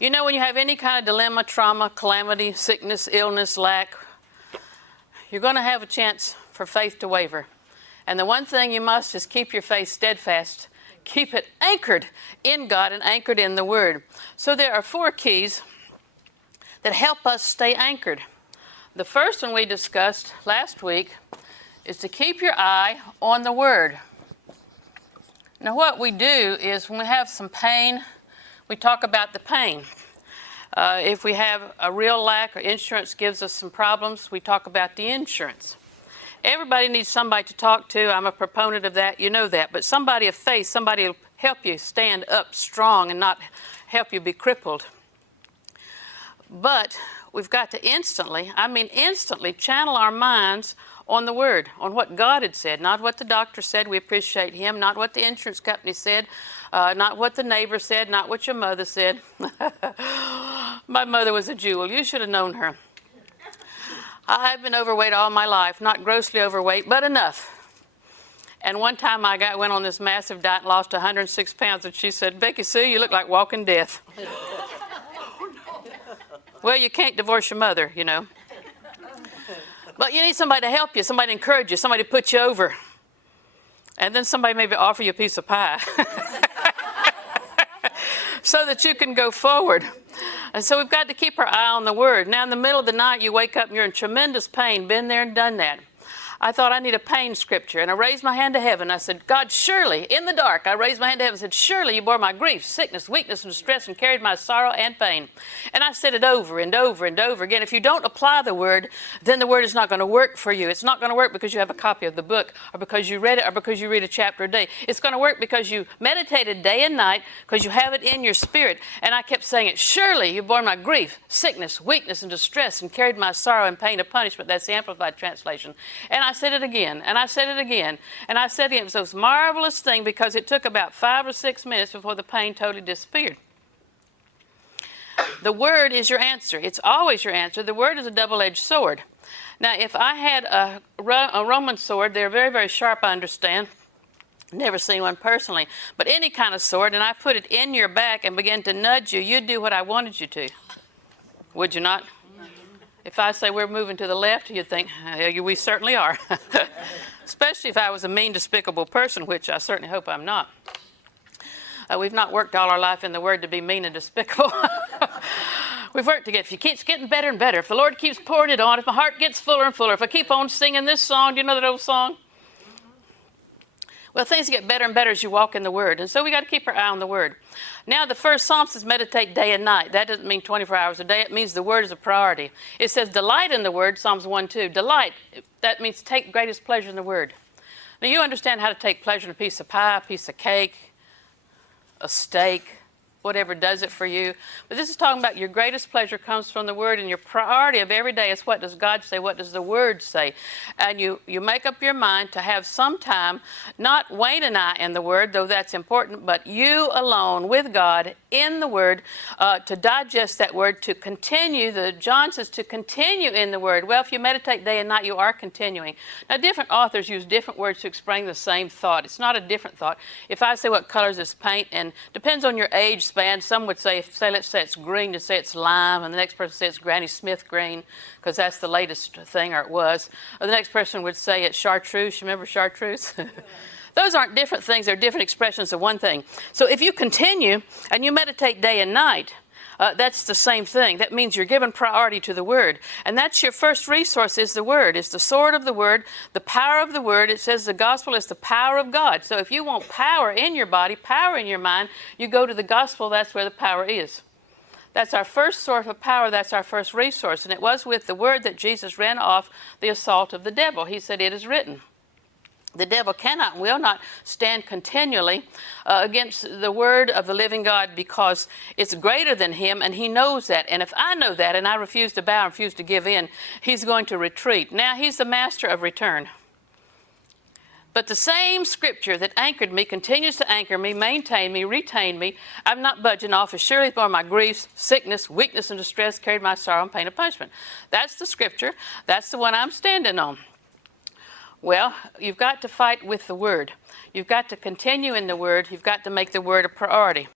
You know, when you have any kind of dilemma, trauma, calamity, sickness, illness, lack, you're going to have a chance for faith to waver. And the one thing you must is keep your faith steadfast. Keep it anchored in God and anchored in the Word. So there are 4 keys that help us stay anchored. The first one we discussed last week is to keep your eye on the Word. Now what we do is when we have some pain, we talk about the pain. If we have a real lack or insurance gives us some problems, we talk about the insurance. Everybody needs somebody to talk to. I'm a proponent of that. You know that. But somebody of faith, somebody will help you stand up strong and not help you be crippled. But we've got to instantly channel our minds on the Word, on what God had said, not what the doctor said. We appreciate him, not what the insurance company said, not what the neighbor said, not what your mother said. My mother was a jewel. You should have known her. I've been overweight all my life, not grossly overweight, but enough. And one time I went on this massive diet and lost 106 pounds, and she said, "Becky Sue, you look like walking death." Well, you can't divorce your mother, you know. But you need somebody to help you, somebody to encourage you, somebody to put you over. And then somebody maybe offer you a piece of pie so that you can go forward. And so we've got to keep our eye on the Word. Now, in the middle of the night, you wake up and you're in tremendous pain. Been there and done that. I thought I need a pain scripture. And I raised my hand to heaven. I said, "God, surely," in the dark, I raised my hand to heaven and said, "Surely you bore my grief, sickness, weakness, and distress, and carried my sorrow and pain." And I said it over and over and over again. If you don't apply the Word, then the Word is not going to work for you. It's not going to work because you have a copy of the book, or because you read it, or because you read a chapter a day. It's going to work because you meditated day and night, because you have it in your spirit. And I kept saying it, "Surely you bore my grief, sickness, weakness, and distress, and carried my sorrow and pain of punishment." That's the Amplified Translation. And I said it again, and I said it again, and I said it again. It was this marvelous thing because it took about 5 or 6 minutes before the pain totally disappeared. The Word is your answer. It's always your answer. The Word is a double-edged sword. Now, if I had a Roman sword, they're very, very sharp, I understand. Never seen one personally. But any kind of sword, and I put it in your back and began to nudge you, you'd do what I wanted you to. Would you not? If I say we're moving to the left, you'd think, we certainly are. Especially if I was a mean, despicable person, which I certainly hope I'm not. We've not worked all our life in the Word to be mean and despicable. We've worked to get, if it keeps getting better and better, if the Lord keeps pouring it on, if my heart gets fuller and fuller, if I keep on singing this song, do you know that old song? Well, things get better and better as you walk in the Word. And so we got to keep our eye on the Word. Now, the first Psalm says meditate day and night. That doesn't mean 24 hours a day. It means the Word is a priority. It says delight in the Word, Psalms 1:2. Delight, that means take greatest pleasure in the Word. Now, you understand how to take pleasure in a piece of pie, a piece of cake, a steak, whatever does it for you. But this is talking about your greatest pleasure comes from the Word, and your priority of every day is what does God say, what does the Word say. And you make up your mind to have some time, not Wayne and I in the Word, though that's important, but you alone with God in the Word, to digest that Word, to continue. John says to continue in the Word. Well, if you meditate day and night, you are continuing. Now, different authors use different words to explain the same thought. It's not a different thought. If I say what color is this paint, and depends on your age span, some would say, let's say it's green, to say it's lime, and the next person say it's Granny Smith green, because that's the latest thing, or it was. Or the next person would say it's chartreuse. You remember chartreuse? Those aren't different things. They're different expressions of one thing. So if you continue and you meditate day and night, that's the same thing. That means you're giving priority to the Word. And that's your first resource is the Word. It's the sword of the Word, the power of the Word. It says the gospel is the power of God. So if you want power in your body, power in your mind, you go to the gospel. That's where the power is. That's our first source of power. That's our first resource. And it was with the Word that Jesus ran off the assault of the devil. He said, "It is written." The devil cannot and will not stand continually against the Word of the living God, because it's greater than him, and he knows that. And if I know that and I refuse to bow and refuse to give in, he's going to retreat. Now, he's the master of return. But the same Scripture that anchored me continues to anchor me, maintain me, retain me. I'm not budging off. As surely for my griefs, sickness, weakness, and distress carried my sorrow and pain of punishment. That's the Scripture. That's the one I'm standing on. Well, you've got to fight with the Word. You've got to continue in the Word. You've got to make the Word a priority.